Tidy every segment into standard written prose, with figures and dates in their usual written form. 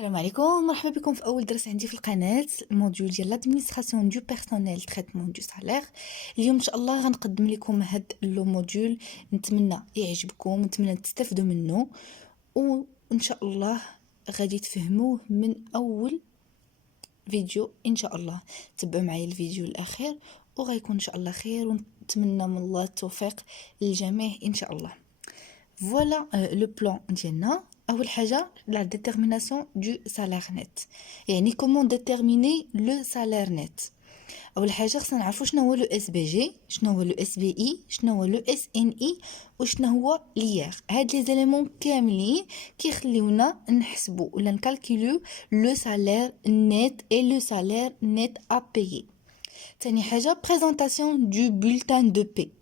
السلام عليكم، مرحبا بكم في اول درس عندي في القناه. الموديول ديال لادمينستراسيون دو بيرسونيل تريتمون دو سالير. اليوم ان شاء الله غنقدم لكم هاد لو موديول، نتمنى يعجبكم ونتمنى تستافدوا منه، وان شاء الله غادي تفهموه من اول فيديو. ان شاء الله تبعوا معايا الفيديو الاخير وغيكون ان شاء الله خير، ونتمنى من الله التوفيق للجميع ان شاء الله. فوالا لو بلان ديالنا. اول حاجه لا ديتيرميناسيون دو سالير نت، يعني كومون ديتيرميني لو سالير نت. اول حاجه خصنا نعرفوا شنو هو لو اس بي جي، شنو هو لو اس بي اي، شنو هو لو اس ان اي، وشنو هو ليير. هاد لي زيليمون كاملين كيخليونا نحسبوا ولا نكالكوليو لو سالير نت اي لو سالير نت ا بايي. ثاني حاجه بريزونطاسيون دو بولتان دو بي.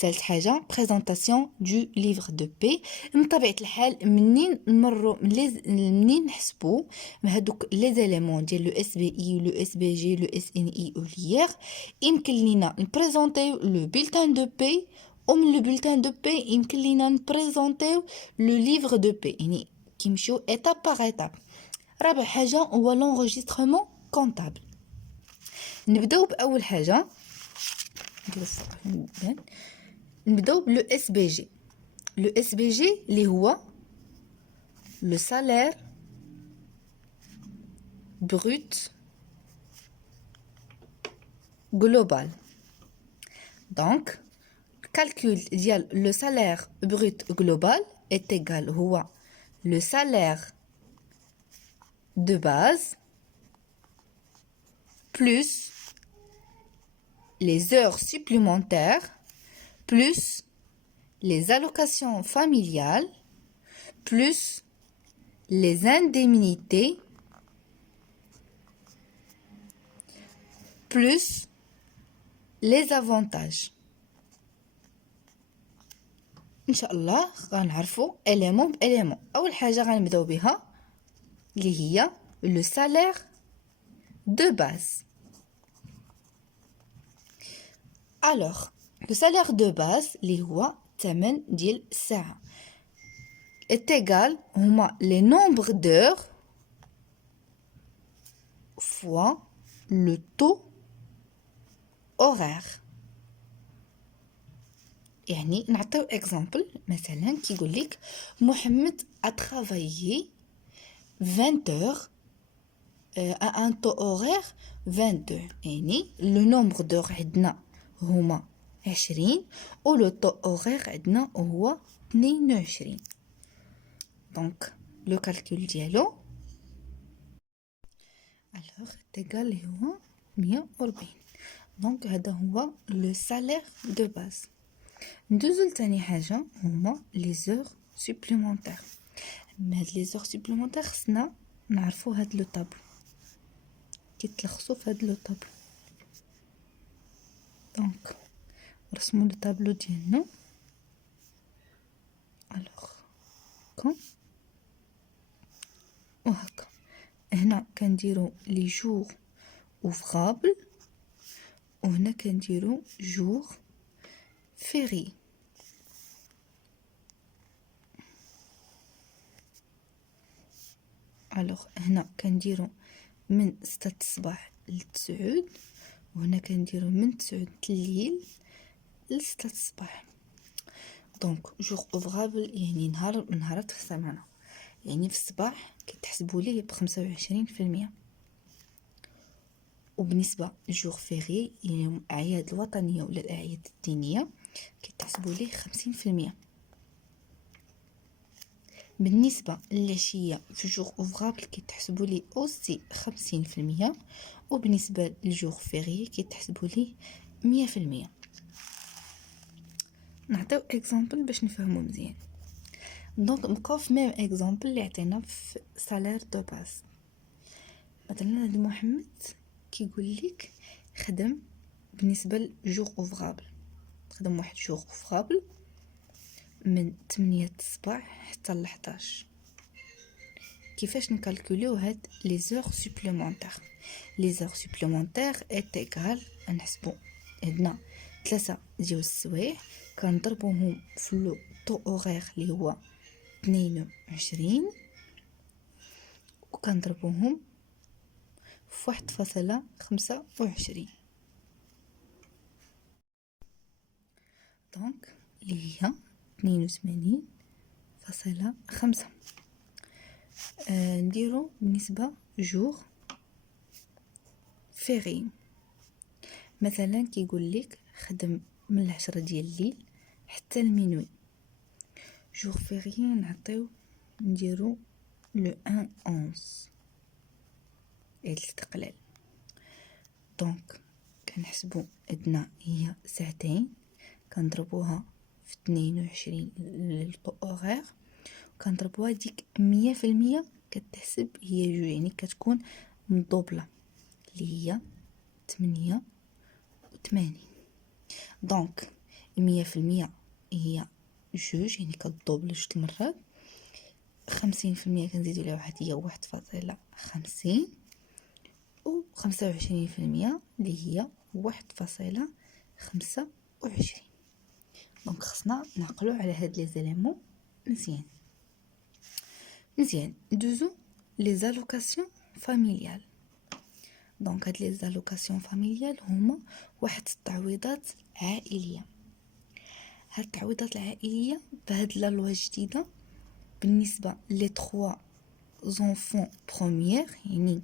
ثالث حاجه بريزونطاسيون دو ليفر دو بي. من طبيعه الحال منين نحسبوا هذوك لي زيليمون ديال لو اس بي اي ولو اس بي جي لو اس ان اي وليير، يمكن لينا نبريزونطيو لو بولتان دو بي، ومن لو بولتان دو بي يمكن لينا نبريزونطيو لو ليفر دو بي، يعني كيمشيو ايتاب باغ ايتاب. رابع حاجه هو لونغيسترمون كونطابل. نبداو باول حاجه، نبداو بلو اس بي جي. لو اس بي جي اللي هو لو سالير بروت جلوبال. دونك الكالكول ديال لو سالير بروت جلوبال est égal هو لو سالير دو باز plus les heures supplémentaires plus les allocations familiales plus les indemnités plus les avantages. ان شاء الله غنعرفوا اليمون باليمون. اول حاجه غنبداو بها اللي هي لو سالير دو باز. الوغ لو سالير دو باز اللي هو الثمن ديال الساعه اتيغال هما لي نومبر دور فوا لو تو اورير. يعني نعطيو اكزامبل، مثلا كيقول لك محمد a travaillé 20 heures à un taux horaire 20 heures، يعني لو نومبر دور عندنا هما 20 و لو طو اورير عندنا هو 22. دونك لو كالكول ديالو الوغ تيغال هو 140. دونك هذا هو لو سالير دو باز. ندوزو لتاني حاجه هما لي زور سوبليمونتير. هاد لي زور سوبليمونتير خصنا نعرفو هاد لو طابلو، كيتلخصوا في هاد لو طابلو. دونك نرسمو لو طابلو ديالنا. الوغ كون وهكا هنا كنديرو لي جور اوفرابل، وهنا كنديرو جور فيري. الوغ هنا كنديرو من 6 الصباح ل 9، وهنا كنديرو من 9 الليل ل 6 الصباح. دونك جور اوفرابل يعني نهار من نهارات في السمانه، يعني في الصباح كيتحسبوا ليه ب25%. وبالنسبه جور فيري يعني الاعياد الوطنيه ولا الاعياد الدينيه كيتحسبوا ليه 50%. بالنسبه للعشيه في جور اوفرابل كيتحسبوا ليه اوسي 50%، وبالنسبه للجور فيري كيتحسبوا ليه 100%. نعطيو اكزامبل باش نفهمو مزيان. دونك نبقاو في ميم اكزامبل اللي عطينا في سالير دو باز. مثلا هاد محمد كيقول لك خدم بالنسبه لجور اوفرابل، خدم واحد جور اوفرابل من 8 الصباح حتى ل 11. كيفاش نكالكوليو هاد لي زور سوبليمونتير؟ لي زور سوبليمونتير ايت ايغال نحسبو عندنا 3 ديال السوايع كنضربوهم في لو طو اورير اللي هو 22، وكنضربوهم في 1.25. دونك اللي هي 82.5. نديرو بالنسبة جور فيغي. مثلا كيقول لك خدم من 10 ديال الليل حتى المينوي. جور فيغي نديرو لو 1/11 الاستقلال. دونك كنحسبو عندنا هي ساعتين، كنضربوها في 22 الاوغير، كنضربوها ديك 100% كتحسب هي جوج، يعني كتكون مدوبله اللي هي 88. دونك 100% هي جوج، يعني كتدوبل جوج المرات. 50% كنزيدو لها واحد هي 1.50، و 25% اللي هي 1.25. دونك خصنا نعقلو على هاد لي زيليمون مزيان. ندوزو لي زالوكاسيون فاميليال. دونك هاد لي زالوكاسيون فاميليال هما واحد التعويضات عائليه. هاد التعويضات العائليه بهاد لا لوا جديده بالنسبه لي 3 زونفون بروميير، يعني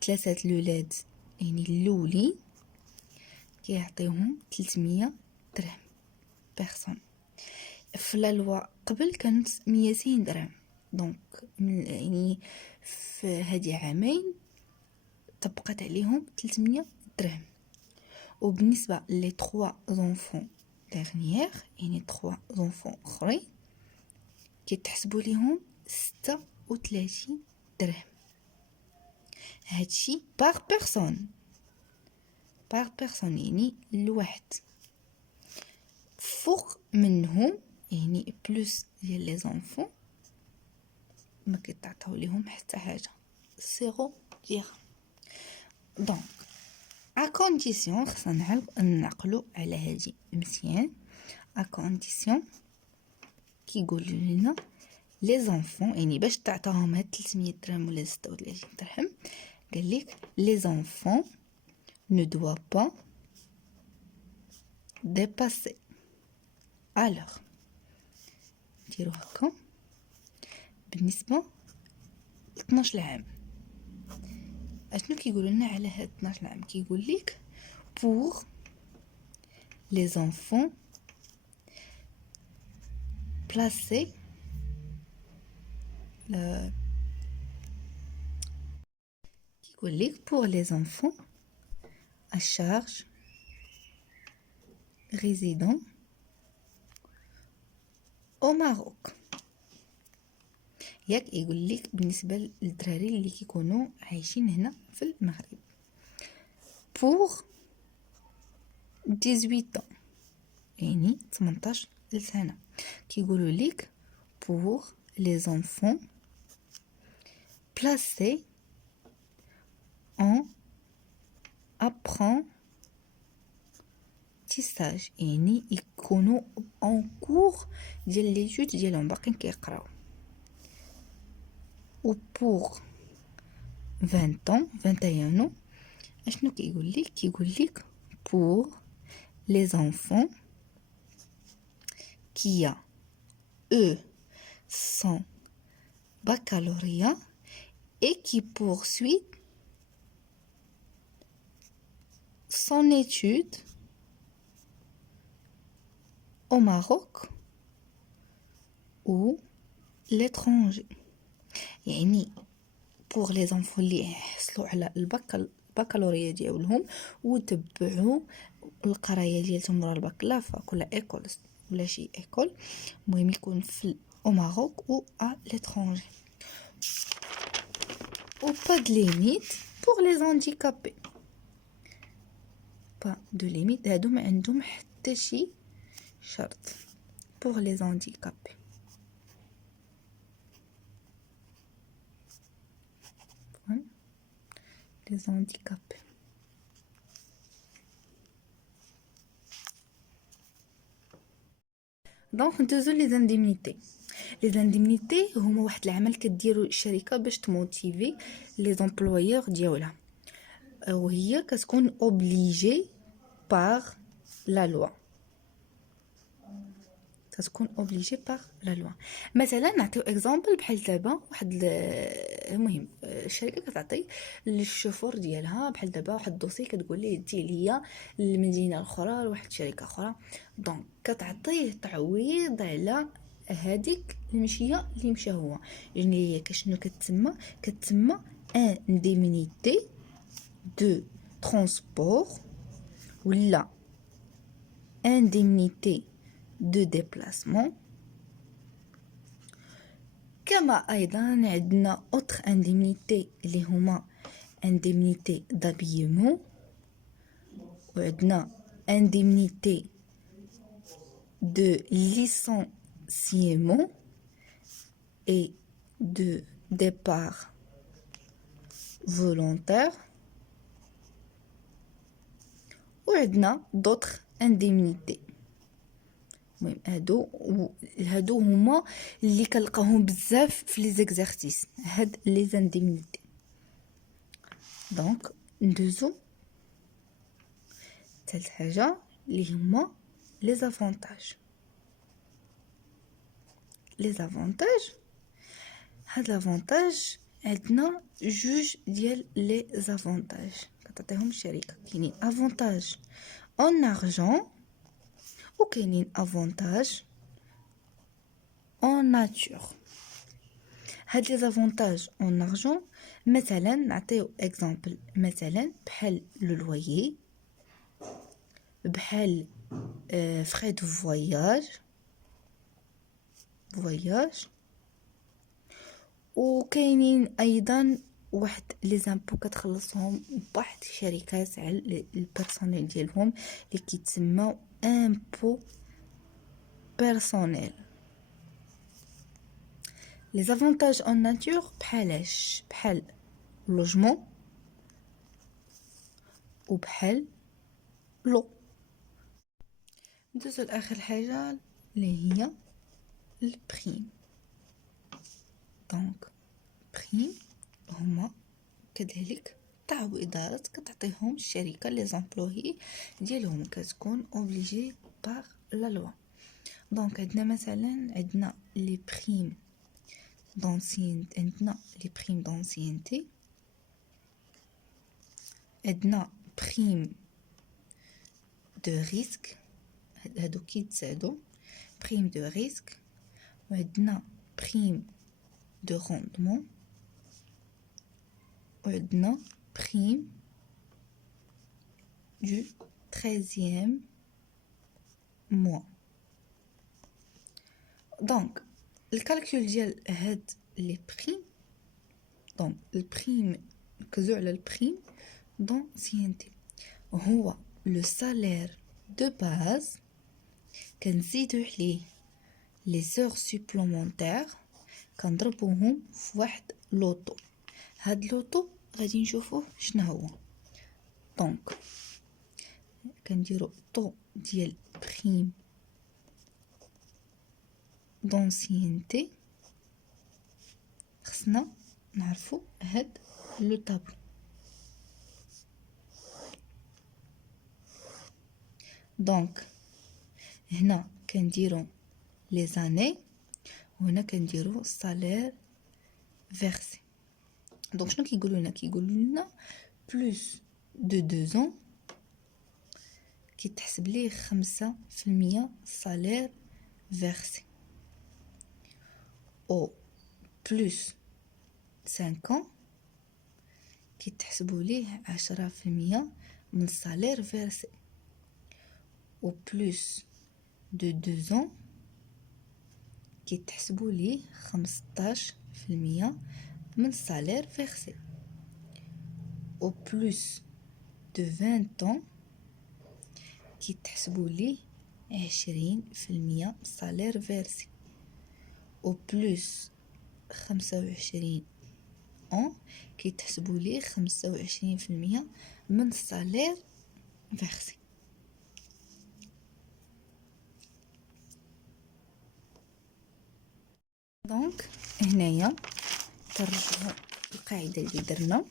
3 الولاد يعني الاولين، كيعطيوهم 300 درهم بيرسون. في لا لوا قبل كانت 200 درهم. دونك يعني في هذه عامين طبقت عليهم 300 درهم. وبالنسبه لي 3 زونفون ديرنيير، يعني 3 زونفون اخرين، كيتحسبوا ليهم 36 درهم. هادشي باغ بيرسون يعني الواحد. فوق منهم يعني بلوس ديال لي زونفون ما كيتعطاو ليهم حتى حاجه، زيرو ديرهم. دونك ا كونديسيون خصنا نعقلوا على هذه مزيان. ا كونديسيون كيقول لنا لي زونفون، يعني باش تعطاهم هاد 300 درهم ولا 36 درهم، قال لك لي زونفون ne doit pas dépasser. alors نديرو هكا بالنسبه 12 عام. اشنو كيقول لنا على هاد 12 عام؟ كيقول لك pour les enfants placés كيقول لك pour les enfants à charge résidant au Maroc. ياك يقول لك بالنسبه للدراري اللي كيكونوا عايشين هنا في المغرب pour 18 ans، يعني 18 سنه. كيقولوا لك pour les enfants placés en apprentissage، يعني يكونوا en cours ديال لي جود ديالهم باقيين كيقراو. و pour 20 ans 21 ans اشنو كيقول لك pour les enfants qui a eux son baccalauréat et qui poursuit son étude au Maroc ou l'étranger. يعني pour les enfants اللي حصلوا على البكالوريا ديالهم وتبعوا القرايه ديالهم ورا الباك، لا فاك ولا ايكول ولا شي ايكول، المهم يكون في au Maroc ou à l'étranger. ou pas de limite pour les handicapés. pas de limite، هادو ما عندهم حتى شي شرط pour les handicapés. les handicapés. Donc ندوزو les indemnités. لي زانديمنيتي هما واحد العمل كديروا الشركه باش تموتيفي لي زومبلويور ديالها، وهي كتكون اوبليجي بار لا لوا، كتكون اوبليجي بار لا لوا. مثلا نعطيو اكزامبل بحال دابا واحد المهم الشركه كتعطي للشوفور ديالها بحال دابا واحد الدوسي كتقول ليه دي ليا للمدينه الاخرى لواحد الشركه اخرى، دونك كتعطيه تعويض على هذيك المشيه اللي مشى هو. يعني هي كشنو كتسمى انديمنيتي دو ترونسبور ولا indemnité de déplacement. كما ايضا عندنا autre indemnité اللي هما indemnité d'habillement، وعندنا indemnité de licenciement et de départ volontaire، وعندنا d'autres indemnités. المهم هادو هما اللي كنلقاوهم بزاف في لي زيكزارسيس، هاد لي زانديمنيتي. دونك ندوزو ثالث حاجه اللي هما لي زافونتاج. لي زافونتاج، هاد لافونتاج عندنا جوج ديال لي زافونتاج كتعطيهم الشركه. كاينين افونتاج اون ارجون وكاينين افونتاج اون ناتور. هاد لي زافونتاج اون ارجون مثلا نعطيو اكزامبل، مثلا بحال لو لويي، بحال فري دو فواياج، وكاينين ايضا واحد لي زامبو كتخلصهم بواحد الشركات على البيرسونيل ديالهم اللي كيتسموا امبو بيرسونيل. لي زافونتاج اون ناتور بحالاش؟ بحال لوجمون وبحال لو. ندوزو لاخر حاجه اللي هي البريم. دونك بريم هما كذلك تعويضات كتعطيهم الشركه لي زامبلوي ديالهم، كتكون اوبليجي بار لا لوا. دونك عندنا مثلا عندنا لي بريم دونسينتي، عندنا لي بريم دونسينتي، عندنا بريم دو ريسك، هادو كيتساعدوا بريم دو ريسك، وعندنا بريم دو روندمون، وعندنا بريم دو 13e mois. دونك الكالكول ديال هاد لي بريم، دونك البريم كزو على البريم دونسينتي هو لو سالير دو باز كنزيدو عليه لي زور سوبلومونتير كنضربوهم في واحد لوطو. هاد لوطو غادي نشوفوه شنو هو. دونك كنديرو طو ديال بريم دونسينتي، خصنا نعرفو هاد لو طابلو. دونك هنا كنديرو لي زاني وهنا كنديرو الصالير فيرسي. دونك شنو كيقولوا لنا؟ كيقولوا لنا بلوس دو 2 ans كيتحسب ليه 5% صالير فيرسي، او بلوس 5 ans كيتحسبوا ليه 10% من الصالير فيرسي، او بلوس دو 2 ans كيتحسبوا ليه 15% من الصالير فيرسي، او بلوس دو 20 ans كيتحسبوا ليه 20% صالير فيرسي، او بلوس 25 ans كيتحسبوا ليه 25% من الصالير فيرسي. دونك هنايا ترجعوا القاعده اللي درنا.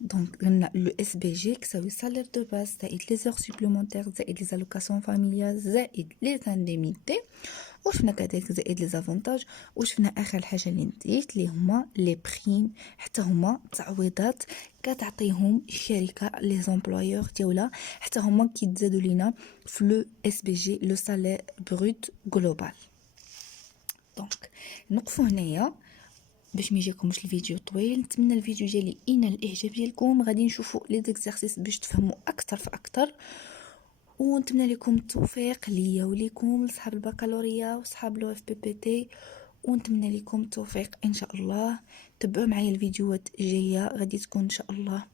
دونك قلنا لو اس بي جي كساوي سالير دو باز زائد لي زور سوبليمونتير زائد لي زالوكاسيون فاميليال زائد لي انديميتي، وشفنا كذلك زائد لي زافونتاج، وشفنا اخر حاجه اللي نسيت اللي هما لي بريم، حتى هما تعويضات كتعطيهم الشركه لي زومبلويور ديالها، حتى هما كيتزادوا لينا في لو اس بي جي لو سالير بروت جلوبال. دونك نوقفوا هنايا باش ما يجيكمش الفيديو طويل. نتمنى الفيديو ديالي ينال الاعجاب ديالكم. غادي نشوفوا لي زيكزارسيس باش تفهموا اكثر فاكثر، ونتمنى لكم التوفيق ليا وليكم لصحاب البكالوريا وصحاب لو اف بي بي تي، ونتمنى لكم التوفيق ان شاء الله. تبعوا معايا الفيديوهات الجايه، غادي تكون ان شاء الله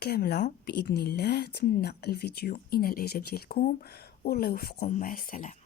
كامله باذن الله. نتمنى الفيديو ينال الاعجاب ديالكم والله يوفقكم. مع السلامه.